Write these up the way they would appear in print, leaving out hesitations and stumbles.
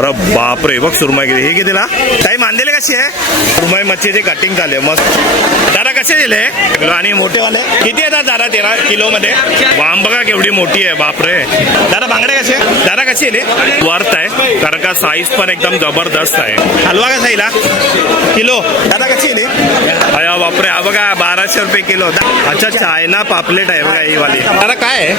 अरे बापरे बघ सुरमई किती, हे कितीला ताई मांदेले कशी आहे? सुरमई मच्छीची कटिंग चालू आहे मस्त. दादा कसे दिले किलो? आणि मोठेवाले किती येतात दादा 13 किलो मध्ये? वाम बघा केवढी मोठी आहे बापरे. दादा बांगडे कसे? दादा कशी दिले? वर्थ आहे कारण का साईज पण एकदम जबरदस्त आहे. हलवा कसा येईल किलो? दादा कशी दिली? अरे बापरे हा बघा 1200 रुपये किलो. अच्छा चायना पापलेट आहे बघा ही वाली. दादा काय आहे?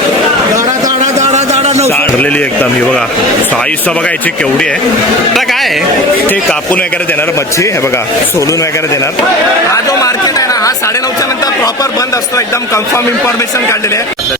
चारलेली एकदम ही बघा साईज तर बघा याची केवढी आहे. आता काय आहे ते कापून वगैरे देणार मच्छी हे बघा सोलून वगैरे देणार. हा जो मार्केट आहे ना हा 9:30च्या नंतर प्रॉपर बंद असतो. एकदम कन्फर्म इन्फॉर्मेशन काढलेली आहे.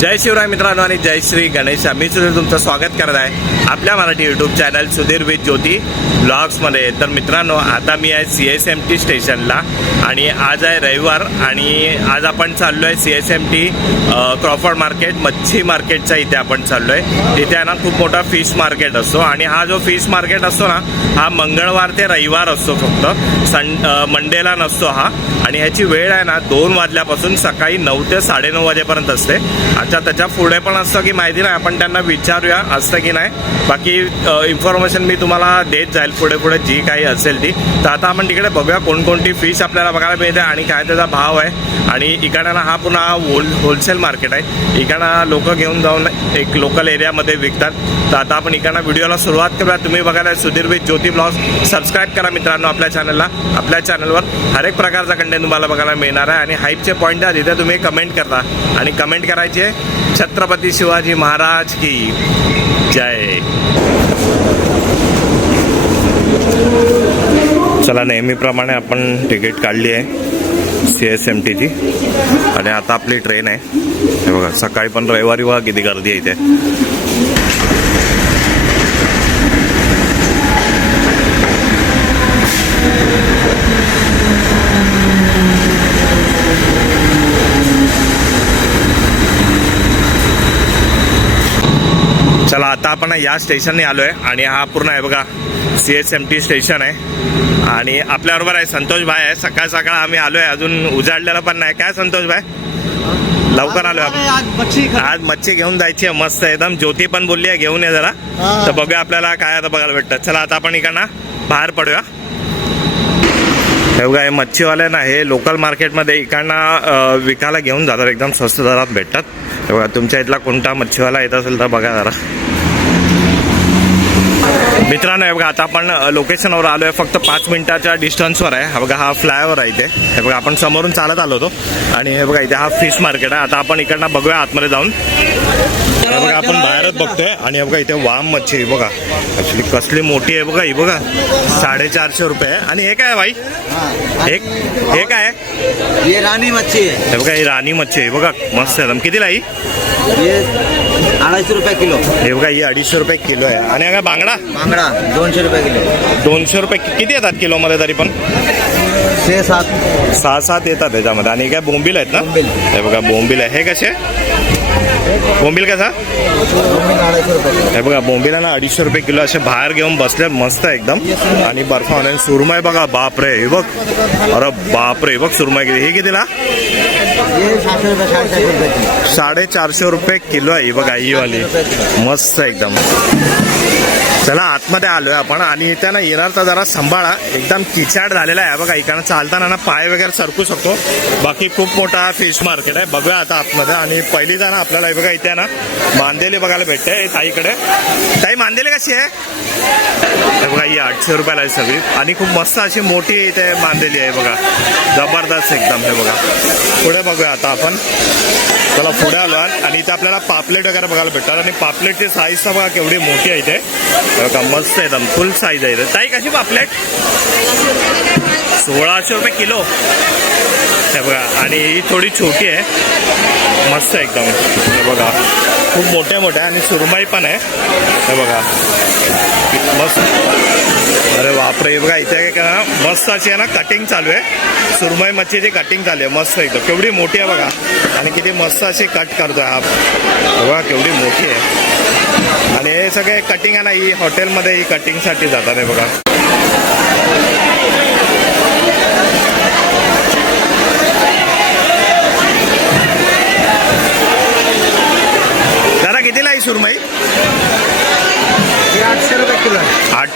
जय शिवराय मित्रांनो आणि जय श्री गणेश. मी सुधीर तुमचं स्वागत करत आहे आपल्या Marathi YouTube channel Sudhir with Jyoti ब्लॉग्समध्ये. तर मित्रांनो आता मी आहे CSMT स्टेशनला आणि आज आहे रविवार आणि आज आपण चाललो आहे CSMT क्रॉफर्ड मार्केट मच्छी मार्केटच्या इथे आपण चाललो आहे. तिथे आहे ना खूप मोठा फिश मार्केट असतो आणि हा जो फिश मार्केट असतो ना हा मंगळवार ते रविवार असतो फक्त मंडेला नसतो हा. आणि ह्याची वेळ आहे ना 2 वाजल्यापासून सकाळी 9 ते 9:30 वाजेपर्यंत असते. अच्छा त्याच्या पुढे पण असतं की माहिती नाही आपण त्यांना विचारूया असतं की नाही. बाकी इन्फॉर्मेशन मी तुम्हाला देत जाईल पुढे पुढे जी काही असेल ती. तर आता आपण तिकडे बघूया कोणकोणती फिश आपल्याला बघायला मिळते आणि काय त्याचा भाव आहे. आणि इकडे ना हा पुन्हा होलसेल मार्केट आहे. इकडं लोक घेऊन जाऊन एक लोकल एरियामध्ये विकतात. तर आता आपण इकडनं व्हिडिओला सुरुवात करूया. तुम्ही बघायला Sudhir with Jyoti blog subscribe करा मित्रांनो आपल्या चॅनलला. आपल्या चॅनलवर हर एक प्रकारचा कंटेंट तुम्हाला बघायला मिळणार आहे. आणि हाईपचे पॉईंट आहे तिथे तुम्ही कमेंट करता आणि कमेंट करायचे छत्रपती शिवाजी महाराज की जय. चला नेहमीप्रमाणे आपण तिकीट काढली आहे CSMTची आणि आता आपली ट्रेन आहे. हे बघा सकाळी पण रविवारी बघा किती गर्दी आहे इथे. चला आता आपण या स्टेशनने आलो आहे आणि हा पूर्ण आहे बघा CSMT स्टेशन आहे. आणि आपल्याबरोबर आहे संतोष भाई आहे. सकाळ सकाळ आम्ही आलो आहे अजून उजाडलेलं पण नाही. काय संतोष भाई लवकर आलो आज मच्छी घेऊन जायची आहे मस्त एकदम. ज्योती पण बोलली आहे घेऊन ये जरा. तर बघूया आपल्याला काय आता बघायला भेटतं. चला आता आपण इकडनं बाहेर पडूया. हे बघा हे मच्छीवाले ना हे लोकल मार्केटमध्ये इकडनं विकायला घेऊन जातात एकदम स्वस्त दरात भेटतात. हे बघा तुमच्या इथला कोणता मच्छीवाला येत असेल तर बघा जरा. मित्रांनो हे बघा आता आपण लोकेशनवर आलो आहे. फक्त 5 मिनिटाच्या डिस्टन्सवर आहे. हा बघा हा फ्लायओव्हर आहे इथे. हे बघा आपण समोरून चालत आलो होतो आणि हे बघा इथे हा फिश मार्केट आहे. आता आपण इकडनं बघूया आतमध्ये जाऊन. हे बघा आपण बाहेरच बघतोय आणि हे बघा इथे वाम मच्छी बघा ऍक्च्युली कसली मोठी आहे बघा ही बघा 450 रुपये. आणि हे काय भाई हे काय ये रानी मच्छी है. हे बघा ही राणी मच्छी आहे बघा मस्त एकदम. कितीला ही? ये 250 रुपये किलो. हे बघा ही 250 रुपये किलो आहे. आणि काय बांगडा 200 रुपये किलो. 200 रुपये किती येतात किलोमध्ये तरी पण? 6-7 येतात त्याच्यामध्ये. आणि काय बोंबील आहेत ना? हे बघा बोंबील आहे. हे कसे बोंबील कसा? हे बघा बोंबील ना 250 रुपये किलो. असे बाहेर घेऊन बसले मस्त एकदम. आणि बर्फ आणि सुरमई बघा बापरे हे बघ. अरे बापरे बघ सुरमई किती, हे कितीला? 450 रुपये किलो आहे बघा ही वाली मस्त एकदम. चला आतमध्ये आलोय आपण आणि इथे ना येणार तर जरा सांभाळा एकदम किचाड झालेला आहे बघा. इकडनं चालताना ना पाय वगैरे सरकू शकतो. बाकी खूप मोठा फिश मार्केट आहे. बघूया आता आतमध्ये. आणि पहिली ना आपल्याला बघा इथे ना मांदेली बघायला भेटते ताईकडे. ताई मांदेली कशी आहे? हे बघा ही 800 रुपयाला आहे सगळी. आणि खूप मस्त अशी मोठी इथे मांदेली आहे बघा जबरदस्त एकदम. हे बघा पुढे बघूया आता आपण. चला पुढे आलो आणि इथे आपल्याला पापलेट वगैरे बघायला भेटतात. आणि पापलेटची साईज तर बघा केवढी मोठी आहे इथे बघा मस्त एकदम फुल साईज आहे. ताई कशी पापलेट? 1600 रुपये किलो. हे बघा आणि ही थोडी छोटी आहे मस्त एकदम. हे बघा खूप मोठ्या आणि सुरमई पण आहे. हे बघा मस्त. अरे बापरे बघा इथे काय मस्त अशी आहे ना कटिंग चालू आहे. सुरमई मच्छीची कटिंग चालू आहे मस्त एकदम. केवढी मोठी आहे बघा आणि किती मस्त अशी कट करतोय हा बघा केवढी मोठी आहे. आणि हे सगळे कटिंग आहे ना ही हॉटेलमध्ये ही कटिंगसाठी जातात. हे बघा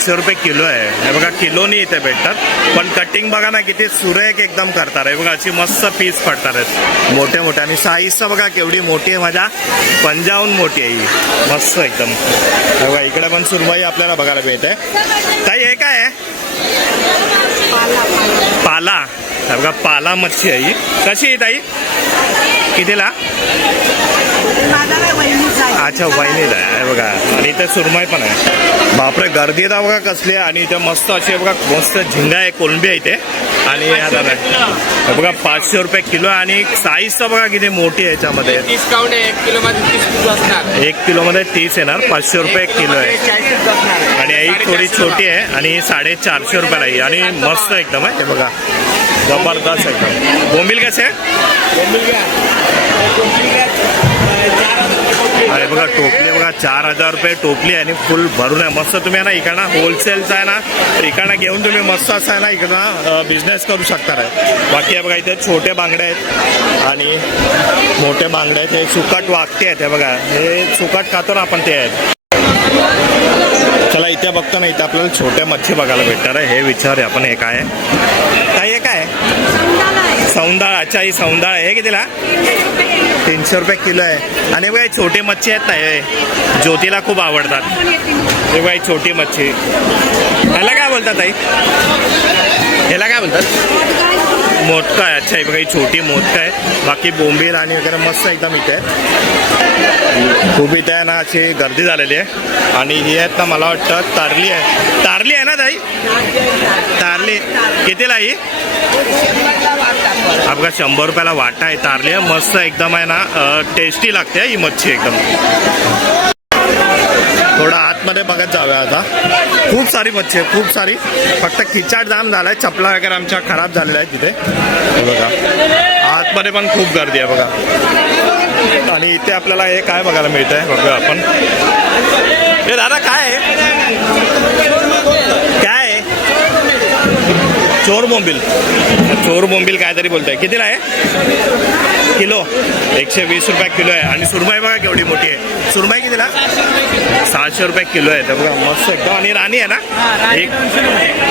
500 किलो आहे. हे बघा किलोनी इथे भेटतात, पण कटिंग बघा ना किती सुरेख एकदम करतात. हे बघा अशी मस्त पीस पडतात आहेत मोठे मोठे. आणि साईजचं बघा केवढी मोठी आहे, माझ्या पंजाहून मोठी आहे ही, मस्त एकदम. हे बघा इकडे पण सुरमई आपल्याला बघायला मिळते. ताई हे काय आहे? पाला. हे बघा पाला मच्छी आहे ही. कशी आहे ताई? कितीला? अच्छा वहिनीला आहे. हे बघा आणि इथे सुरमई पण आहे. बापरे गर्दी आहे बघा कसली आहे. आणि इथे मस्त अशी बघा मस्त झिंगा आहे, कोलंबी आहे इथे. आणि हे बघा 500 रुपये किलो. आणि साईज तर बघा किती मोठी आहे याच्यामध्ये. 1 किलोमध्ये 30 येणार. 500 रुपये किलो आहे. आणि ही थोडी छोटी आहे आणि 450 रुपयाला आहे. आणि मस्त एकदम आहे. हे बघा जबरदस्त एकदम. बोंबील कसे अरे बघा टोपली बघा 4000 रुपये टोपली आहे. आणि फुल भरून आहे मस्त. तुम्ही आहे ना इकडनं होलसेलचा आहे ना, इकडनं घेऊन तुम्ही मस्त असं आहे ना इकडनं बिझनेस करू शकता आहे. बाकी आहे बघा इथे छोटे बांगडे आहेत आणि मोठे बांगडे आहेत. हे सुकट वागते आहेत. हे बघा हे सुकट खातो ना आपण, ते आहेत. चला इथे बघतो ना, इथे आपल्याला छोट्या मच्छी बघायला भेटणार आहे. हे विचार आहे आपण. हे काय आहे? काय हे काय सौंदाळ? अच्छा ही सौंदाळ आहे. हे कितीला? 300 रुपये किलो आहे. आणि बघा छोटे मच्छी आहेत ना, हे ज्योतीला खूप आवडतात. हे बघा छोटी मच्छी. ह्याला काय बोलतात ताई? ह्याला काय बोलतात? मोदका आहे. अच्छा ही बघा ही छोटी मोदका आहे. बाकी बोंबील आणि वगैरे मस्त एकदम इथे खूप इथे आहे ना अशी गर्दी झालेली आहे. आणि ही आहेत ना मला वाटतं तारली आहे. तारली आहे ना ताई? तारली कितीला ही? आपका 100 रुपयाला वाटा आहे. तारली आहे मस्त एकदम आहे ना, टेस्टी लागते ही मच्छी एकदम. थोडं आतमध्ये बघत जाऊया आता. खूप सारी मच्छी आहे, खूप सारी. फक्त खिचाट जाम झालाय, चपला वगैरे आमच्या खराब झालेल्या आहेत तिथे. हे बघा आतमध्ये पण खूप गर्दी आहे बघा. आणि इथे आपल्याला हे काय बघायला मिळत आहे बघूया आपण. हे दादा काय आहे? काय आहे? चोर बोंबील. चोर बोंबील काहीतरी बोलतोय. कितीला आहे किलो? 120 रुपये किलो आहे. आणि सुरमई बघा केवढी मोठी आहे. सुरमई कितीला? 600 रुपये किलो आहे. ते बघा मस्त एकदम. आणि राणी आहे ना,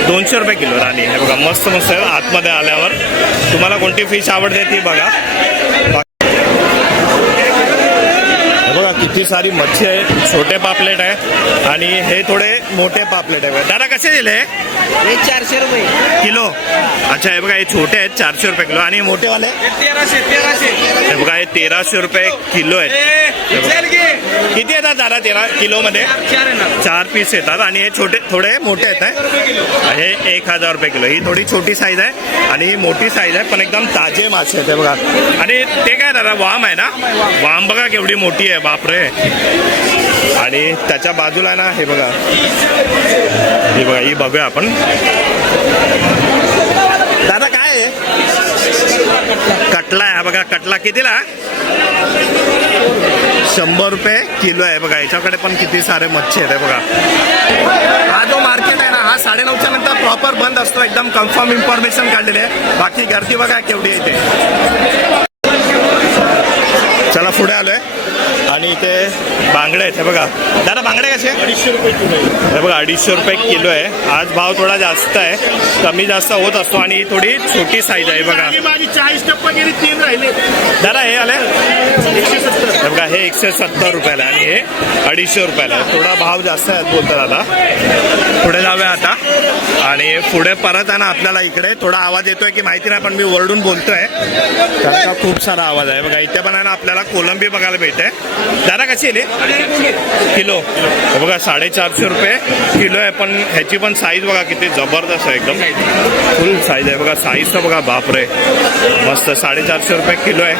200 रुपये किलो राणी. हे बघा मस्त मस्त आहे. आतमध्ये आल्यावर तुम्हाला कोणती फिश आवडते ती बघा. बघा किती सारी मच्छी आहे. छोटे पापलेट आहे आणि हे थोडे मोठे पापलेट आहे. दादा कसे दिले? हे 400 रुपये किलो. अच्छा हे बघा हे छोटे आहेत 400 रुपये किलो. आणि मोठेवाले 1300. हे बघा हे 1300 रुपये किलो आहेत. किती येतात दादा 13 किलोमध्ये? 4 पीस येतात. आणि हे छोटे थोडे मोठे आहेत. हे 1000 रुपये किलो. ही थोडी छोटी साईज आहे आणि ही मोठी साईज आहे, पण एकदम ताजे मासे आहेत. हे बघा. आणि ते काय दादा वाम आहे ना? वाम बघा केवढी मोठी आहे बापरे. आणि त्याच्या बाजूला ना हे बघा, हे बघा ही बघूया आपण. दादा काय आहे? कटला आहे. बघा कटला कितीला? 100 रुपये किलो आहे. बघा याच्याकडे पण किती सारे मच्छी आहेत. बघा हा जो मार्केट आहे ना, हा 9:30च्या नंतर प्रॉपर बंद असतो. एकदम कन्फर्म इन्फॉर्मेशन काढलेली आहे. बाकी गर्दी बघा केवढी येते. चला पुढे आलोय आणि इथे बांगडे आहेत. हे बघा दादा बांगडे कसे? 250 रुपये किलो आहे. हे बघा 250 रुपये किलो आहे. आज भाव थोडा जास्त आहे, कमी जास्त होत असतो. आणि ही थोडी छोटी साईज आहे. बघा माझी 40 टप्पा गेली, 3 राहिले. दादा हे आले 170. हे बघा हे 170 रुपयाला आणि हे 250 रुपयाला आहे. थोडा भाव जास्त आहे बोलतात. आता पुढे जाऊया आता. आणि पुढे परत आहे ना आपल्याला इकडे थोडा आवाज येतोय की माहिती नाही, पण मी वरडून बोलतोय कारण का खूप सारा आवाज आहे. बघा इथे पण आहे ना आपल्याला कोलंबी बघायला भेटते. दादा कशी आहे किलो? हे बघा 450 रुपये किलो आहे. पण ह्याची पण साईज बघा किती जबरदस्त आहे. एकदम फुल साईज आहे. बघा साईज तर बघा बापरे मस्त. 450 रुपये किलो आहे.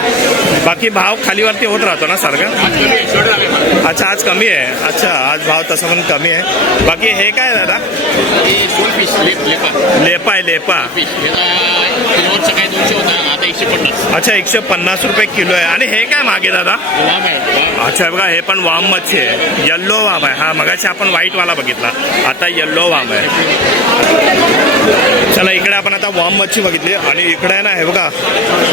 बाकी भाव खालीवरती होत राहतो ना सारखा? अच्छा आज कमी आहे. अच्छा आज भाव तसा पण कमी आहे. बाकी हे काय दादा? लेपा आहे. लेपा अच्छा 150 रुपये किलो आहे. आणि हे काय मागे दादा? अच्छा बघा हे पण वाम मच्छी आहे. येल्लो वाम आहे. हा मगाशी आपण व्हाईट वाला बघितला, आता येल्लो वाम आहे. चला इकडे आपण आता वाम मच्छी बघितली. आणि इकडे आहे ना हे बघा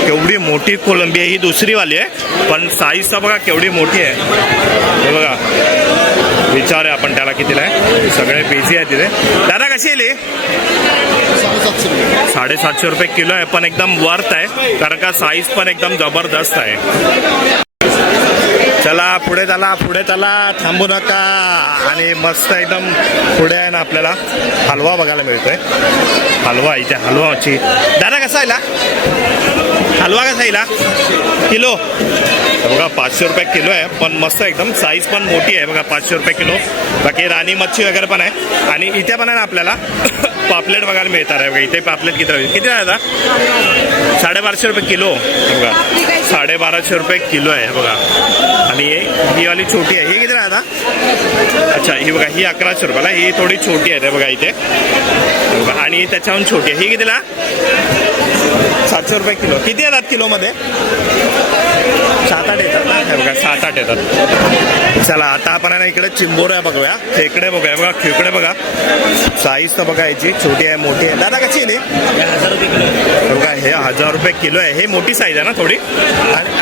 केवढी मोठी कोलंबी आहे. ही दुसरी वाली आहे, पण साईज तर बघा केवढी मोठी आहे. हे बघा विचारूया आपण त्याला कितीला आहे. सगळे बिझी आहे तिथे. दादा कशी येईल ही? 750 रुपये किलो आहे, पण एकदम वर्थ आहे कारण का साईज पण एकदम जबरदस्त आहे. चला पुढे चला थांबू नका. आणि मस्त एकदम पुढे आहे ना आपल्याला हलवा बघायला मिळतोय. हलवा इथे हलवाची. दादा कसा आला हलवा, कसा येईल किलो? बघा 500 रुपये किलो आहे, पण मस्त एकदम साईज पण मोठी आहे बघा. 500 रुपये किलो. बाकी राणी मच्छी वगैरे पण आहे. आणि इथे पण आहे ना आपल्याला पापलेट बघायला मिळतात आहे बघा. इथे पापलेट किती आहे आता? 1250 रुपये किलो बघा. 1250 रुपये किलो आहे बघा. आणि ही वाली छोटी आहे. ही किती आहे आता? अच्छा, ही बघा ही 1100 रुपयाला. ही थोडी छोटी आहे बघा इथे बघा. आणि त्याच्याहून छोटी आहे. ही कितीला? 700 रुपये किलो. किती येतात किलोमध्ये? 7-8 येतात ना. हे बघा 7-8 येतात. चला आता आपण आहे ना इकडे चिंबोर आहे बघूया. खेकडे बघूया बघा. खेकडे बघा साईज तर बघा याची छोटी आहे मोठी आहे. दादा कशी आहे? 1000 रुपये किलो. बघा हे 1000 रुपये किलो आहे. हे मोठी साईज आहे ना थोडी.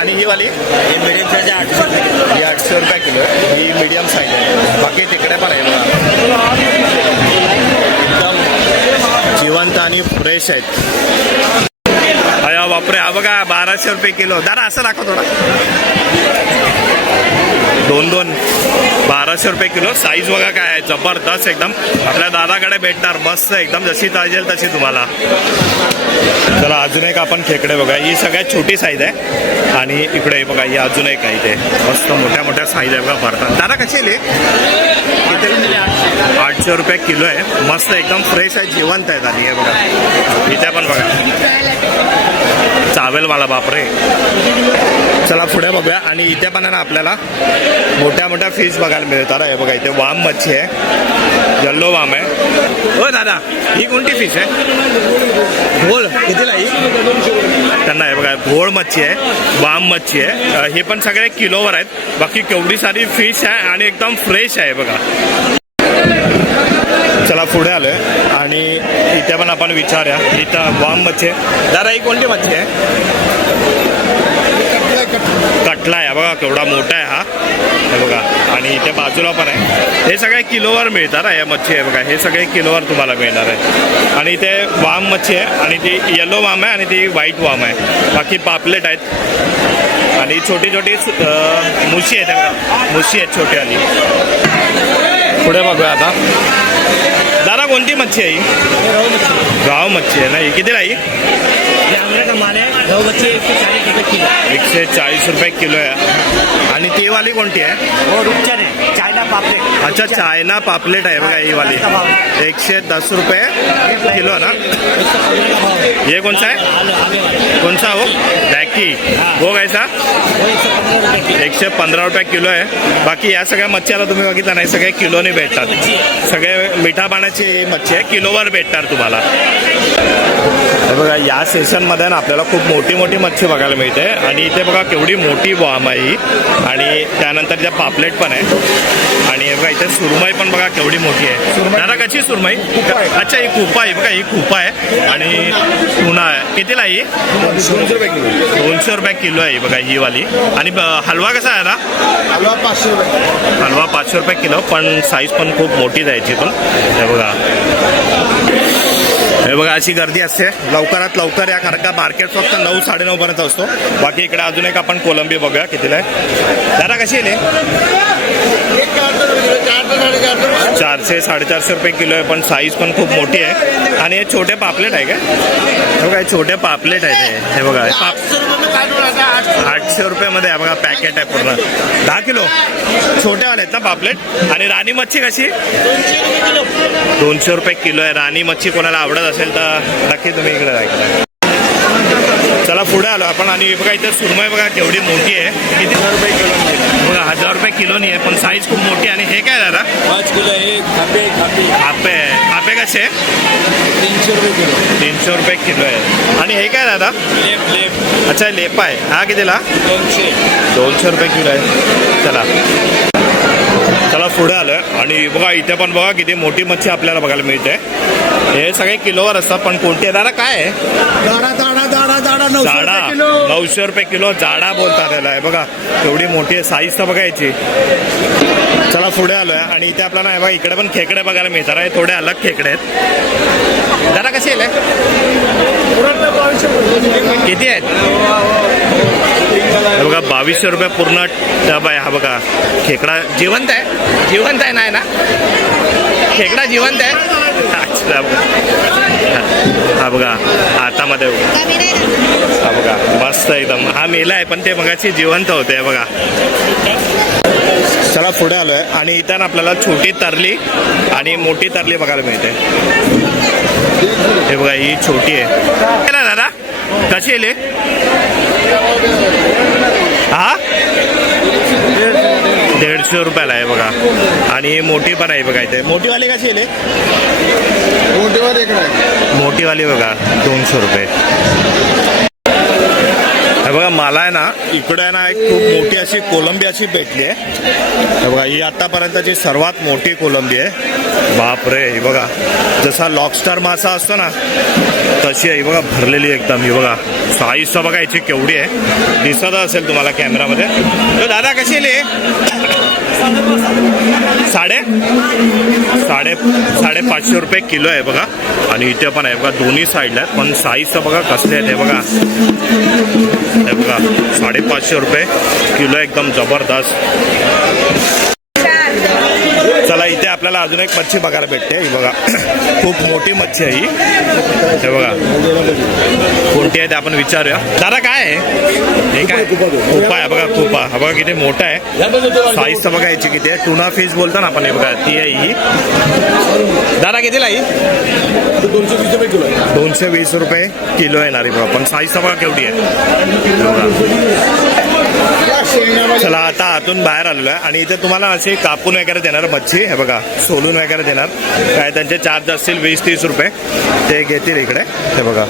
आणि ही वाली हे मिडियम साईज 800 रुपये किलो. ही 800 रुपये किलो आहे. ही मीडियम साईज आहे. बाकी तिकडे पण आहे बघा. एकदम जिवंत आणि फ्रेश आहेत. अया बापरे, हा बघा 1200 रुपये किलो. दादा असं दाखव थोडा. 2 1200 रुपये किलो. साईज बघा काय आहे जबरदस्त एकदम. आपल्या दादाकडे भेटणार मस्त एकदम जशी पाहिजे तशी तुम्हाला. चला अजून एक आपण खेकडे बघा. ही सगळ्यात छोटी साईज आहे. आणि इकडे बघा ही अजून एक आहे इथे मस्त मोठ्या साईज आहे बघा भरतात. दादा कशी आहे? 800 रुपये किलो आहे. मस्त एकदम फ्रेश आहे जिवंत आहेत. आणि हे बघा इथे पण बघा चावेलवाला बापरे. चला पुढे बघूया. आणि इथे पण आहे ना आपल्याला मोठ्या फिश बघायला मिळतात. हे बघा इथे वाम मच्छी आहे. येल्लो वाम आहे. हो दादा ही कोणती फिश आहे? घोळ कितीला ही? त्यांना हे बघा घोळ मच्छी आहे, वाम मच्छी आहे. हे पण सगळे किलोवर आहेत. बाकी केवढी सारी फिश आहे आणि एकदम फ्रेश आहे बघा. चला पुढे आलोय आणि इथे पण आपण विचारूया. इथं वाम मच्छी आहे. दादा ही कोणती मच्छी आहे? कटला आहे बघा केवढा मोठा आहे हा. हे बघा. आणि इथे बाजूला पण आहे. हे सगळे किलोवर मिळतात. या मच्छी आहे बघा. हे सगळे किलोवर तुम्हाला मिळणार आहे. आणि इथे वाम मच्छी आहे आणि ती येलो वाम आहे आणि ती व्हाईट वाम आहे. बाकी पापलेट आहेत आणि छोटी मुशी आहेत. मुशी आहेत छोटी आली. पुढे बघूया आता. दादा कोणती मच्छी आहे ही? गाव मच्छी आहे ना. ही कितीला ही? 140 रुपये किलो आहे. आणि ती वाली कोणती आहे? चायना पापलेट. अच्छा चायना पापलेट आहे बघा ही वाली. 110 रुपये किलो ना. ये कौन सा है? कौन सा हो? डॅकी हो कैसा? 115 रुपये किलो आहे. बाकी या सगळ्या मच्छ्याला तुम्ही बघितलं नाही सगळे किलोने भेटतात. सगळे मिठा पाण्याची मच्छी आहे. किलोवर भेटणार तुम्हाला. बघा या सेशनमध्ये ना आपल्याला खूप मोठी मच्छी बघायला मिळते. आणि इथे बघा केवढी मोठी वाम आहे ही. आणि त्यानंतर ज्या पापलेट पण आहे. आणि बघा इथे सुरमई पण बघा केवढी मोठी आहे. दादा कशी सुरमई? अच्छा ही कुपा आहे बघा. ही कुपा आहे आणि टुना आहे. कितीला ही? 200 रुपये किलो. 200 रुपये किलो आहे बघा ही वाली. आणि हलवा कसा आहे ना? हलवा 500 रुपये. हलवा 500 रुपये किलो. पण साईज पण खूप मोठी जायची. पण हे बघा हे बघा अशी गर्दी असते. लवकरात लवकर या कारण का मार्केट फक्त 9-9:30 पर्यंत असतो. बाकी इकडे अजून एक आपण कोलंबी बघूया कितीला आहे. दादा कशी आहे? 400-450 रुपये किलो आहे. पण साईज पण खूप मोठी आहे. आणि हे छोटे पापलेट आहे का? हे बघा छोटे पापलेट आहे. हे बघा 800 रुपये बघा पॅकेट आहे पूर्ण 10 किलो. छोट्यावाले आहेत ना पापलेट. आणि राणी मच्छी कशी? 200 रुपये किलो आहे. राणी मच्छी कोणाला आवडत असेल तर नक्की तुम्ही इकडे जायचं. चला पुढे आलो आपण. आणि बघा इथे सुरमई बघा केवढी मोठी आहे. किती 1000 रुपये किलो बघा. 1000 रुपये किलो नाही आहे पण साईज खूप मोठी. आणि हे काय दादा? 5 किलो आहे. खापे कसे? 300 रुपये किलो. 300 रुपये किलो आहे. आणि हे काय दादा? लेप. अच्छा लेपा आहे. हा कितीला? 200 रुपये किलो आहे. चला पुढे आलोय. आणि बघा इथे पण बघा किती मोठी मच्छी आपल्याला बघायला मिळते. हे सगळे किलोवर असतात. पण कोणती आहे दादा? काय आहे? दाडा 900 जाडा रुपये किलो. 900 रुपये किलो जाडा बोलतात त्याला आहे बघा, एवढी मोठी आहे साईज तर बघा याची. चला पुढे आलोय आणि इथे आपल्याला आहे बघा इकडे पण खेकडे बघायला मिळतात आहे, थोडे अलग खेकडे आहेत. दादा कसे आहे, किती आहेत? हे बघा 2200 रुपये पूर्ण टब आहे. हा बघा खेकडा जिवंत आहे, जिवंत आहे नाही ना, खेकडा जिवंत आहे. अच्छा हा बघा हातामध्ये, हा बघा मस्त एकदम. हा मेला आहे पण ते मगाची जिवंत होते बघा. चला पुढे आलोय आणि इथं आपल्याला छोटी तरली आणि मोठी तरली बघायला मिळते. हे बघा ही छोटी आहे ना दादा, कशी आहे? हा 150 रुपयाला आहे बघा. आणि मोठी पण आहे बघा इथे. मोठीवाली कशी आहे? मोठीवाली बघा 200 रुपये. हे बघा मला आहे ना इकडे आहे ना एक खूप मोठी अशी कोलंबी अशी भेटली आहे. हे बघा ही आतापर्यंतची सर्वात मोठी कोलंबी आहे. बापरे, ही बघा जसा लॉबस्टर मासा असतो ना तशी आहे. ही बघा भरलेली एकदम. ही बघा साईज तर बघा याची केवढी आहे, दिसत असेल तुम्हाला कॅमेरामध्ये. तो दादा कशी आहे? साडेपाचशे रुपये किलो आहे बघा. आणि इथे पण आहे बघा दोन्ही साईडला आहेत, पण साईज तर बघा कसले आहेत. हे बघा, हे बघा 550 रुपये किलो, एकदम जबरदस्त. चला इथे आपल्याला अजून एक मच्छी बघायला भेटते. ही बघा खूप मोठी मच्छी आहे ही. हे बघा कोणती आहे ते आपण विचारूया. दादा काय आहे हे? काय कुपा आहे बघा, कुपा. हा बघा किती मोठा आहे. साईज तर बघा याची किती आहे. टुना फिश बोलतो ना आपण. हे बघा ती आहे ही. दादा कितीला ही? 220 रुपये किलो आहे. 220 रुपये किलो येणार आहे बघा, पण साईज तर बघा केवढी आहे. चला आता आतून बाहेर आलेलो आहे आणि इथे तुम्हाला असे कापून वगैरे देणार मच्छी. हे बघा सोलून वगैरे देणार. काय त्यांचे चार्ज असतील 20-30 रुपये ते घेतील इकडे. हे बघा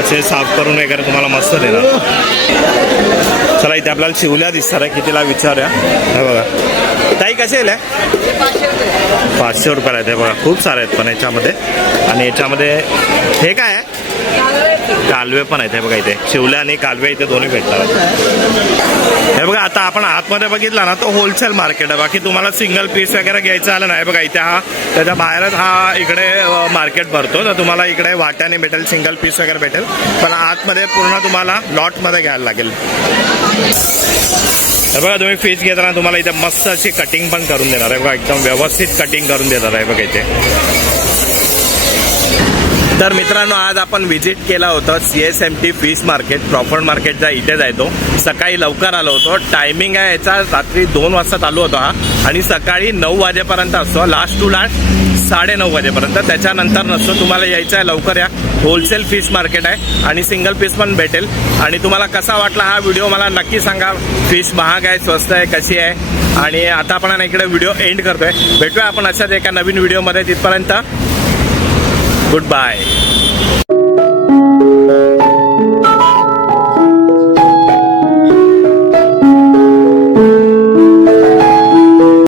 असे साफ करून वगैरे तुम्हाला मस्त देणार. चला इथे आपल्याला शिवल्या दिसणार आहे, कितीला विचारूया. हे बघा ताई कसे आहे? 500 रुपयाला आहेत. हे बघा खूप सारे आहेत पण याच्यामध्ये. आणि याच्यामध्ये हे काय आहे? कालवे पण आहेत. हे बघा इथे शिवल्या आणि कालवे इथे दोन्ही भेटतात. हे बघा आता आपण आतमध्ये बघितला ना तो होलसेल मार्केट आहे. बाकी तुम्हाला सिंगल पीस वगैरे घ्यायचं आलं नाही बघा इथे हा त्याच्या बाहेरच हा इकडे मार्केट भरतो. तर तुम्हाला इकडे वाट्याने भेटेल, सिंगल पीस वगैरे भेटेल, पण आतमध्ये पूर्ण तुम्हाला लॉटमध्ये घ्यायला लागेल. हे बघा तुम्ही फिश घेताना तुम्हाला इथे मस्त अशी कटिंग पण करून देणार आहे बघा, एकदम व्यवस्थित कटिंग करून देणार आहे बघा इथे. तर मित्रांनो आज आपण व्हिजिट केला होता CSMT फिश मार्केट, प्रॉफिट मार्केटचा इथे जायतो. सकाळी लवकर आलो होतो. टायमिंग आहे याचा रात्री 2 वाजता चालू होतो हा आणि सकाळी 9 वाजेपर्यंत असतो, लास्ट टू लास्ट 9:30 वाजेपर्यंत. त्याच्यानंतर नसतो. तुम्हाला यायचं आहे लवकर या. होलसेल फिश मार्केट आहे आणि सिंगल पीस पण भेटेल. आणि तुम्हाला कसा वाटला हा व्हिडिओ मला नक्की सांगा. फिश महाग आहे, स्वस्त आहे, कशी आहे. आणि आता आपण इकडे व्हिडिओ एंड करतोय. भेटूया आपण अशाच एका नवीन व्हिडिओमध्ये. तिथपर्यंत गुड बाय.